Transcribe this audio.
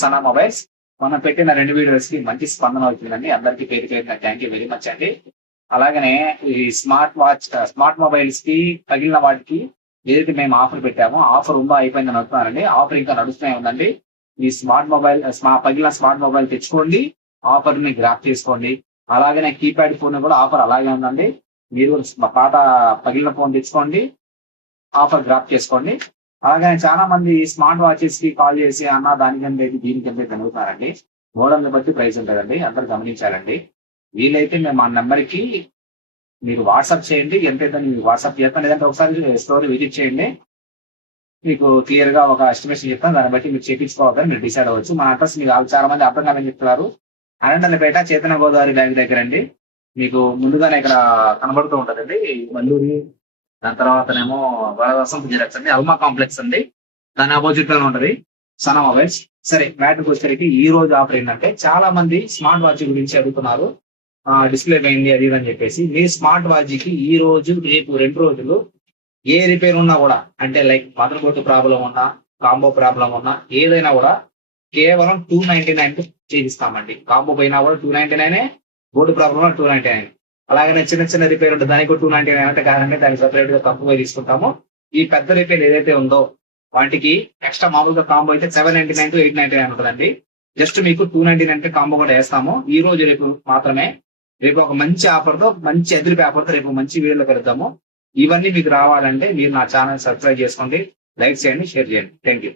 Sana mobiles. మనం పెట్టిన 2 videos కి మంచి స్పందన అవుతుందండి. అందరికీ పేరు పేరున థ్యాంక్ యూ వెరీ మచ్ అండి. అలాగనే ఈ స్మార్ట్ మొబైల్స్ కి తగిలిన వాటికి ఏదైతే మేము ఆఫర్ పెట్టామో ఆఫర్ ఉందో అయిపోయిందని అనుకున్నానండి. ఆఫర్ ఇంకా నడుస్తూనే ఉందండి. ఈ పగిలిన స్మార్ట్ మొబైల్ తెచ్చుకోండి, ఆఫర్ ని గ్రాప్ చేసుకోండి. అలాగనే కీప్యాడ్ ఫోన్ కూడా ఆఫర్ అలాగే ఉందండి. మీరు పాత పగిలిన ఫోన్ తెచ్చుకోండి, ఆఫర్ గ్రాప్ చేసుకోండి. అలాగనే చాలా మంది స్మార్ట్ వాచెస్ కి కాల్ చేసి అన్న దానికంటే దీనికంటే కనుగుతున్నారండి. మోడల్ బట్టి ప్రైస్ ఉంటుందండి, అందరు గమనించాలండి. వీలైతే మేము ఆ నెంబర్ కి మీరు వాట్సాప్ చేయండి. ఎంతైతే మీరు వాట్సాప్ చేస్తాను, లేదంటే ఒకసారి స్టోర్ విజిట్ చేయండి. మీకు క్లియర్ గా ఒక ఎస్టిమేషన్ చెప్తాను. దాన్ని బట్టి మీరు చేయించుకోవాలని మీరు డిసైడ్ అవ్వచ్చు. మా అడ్రస్ మీకు చాలా మంది అర్థం కాదని చెప్తున్నారు. అనంతలపేట చైతన్య గోదావరి బ్యాంక్ దగ్గర అండి. మీకు ముందుగానే ఇక్కడ కనబడుతూ ఉంటదండి మల్లూరి. దాని తర్వాతనేమో వసంత జిరాక్స్ అండి, అల్మా కాంప్లెక్స్ అండి. దాని ఆపోజిట్ లోనే ఉంటది సనా మొబైల్స్. సరే, మ్యాటర్కి వచ్చేసరికి ఈ రోజు ఆఫర్ ఏంటంటే, చాలా మంది స్మార్ట్ వాచ్ గురించి అడుగుతున్నారు. డిస్ప్లే పోయింది అది ఇది అని చెప్పేసి. మీ స్మార్ట్ వాచ్ కి ఈ రోజు రేపు 2 రోజులు ఏ రిపేర్ ఉన్నా కూడా, అంటే లైక్ మదర్ బోర్డు ప్రాబ్లం ఉన్నా, కాంబో ప్రాబ్లం ఉన్నా, ఏదైనా కూడా కేవలం 299 చేయిస్తామండి. కాంబో పోయినా కూడా 299, బోర్డు ప్రాబ్లం 299. అలాగనే చిన్న చిన్న రిపేర్ ఉంటుంది, దానికి 299 అంటే కాదంటే దానికి సపరేట్ గా తక్కువ తీసుకుంటాము. ఈ పెద్ద రిపేర్ ఏదైతే ఉందో వాటికి ఎక్స్ట్రా మామూలుగా కాంబో అయితే 799 to 899 ఉంటుందండి. జస్ట్ మీకు 299 కాంబో కూడా వేస్తాము. ఈ రోజు రేపు మాత్రమే. రేపు ఒక మంచి ఆఫర్ తో, మంచి ఎదురు ఆఫర్ తో రేపు మంచి వీడియోలో పెడతాము. ఇవన్నీ మీకు రావాలంటే మీరు నా ఛానల్ సబ్స్క్రైబ్ చేసుకోండి, లైక్ చేయండి, షేర్ చేయండి. Thank you.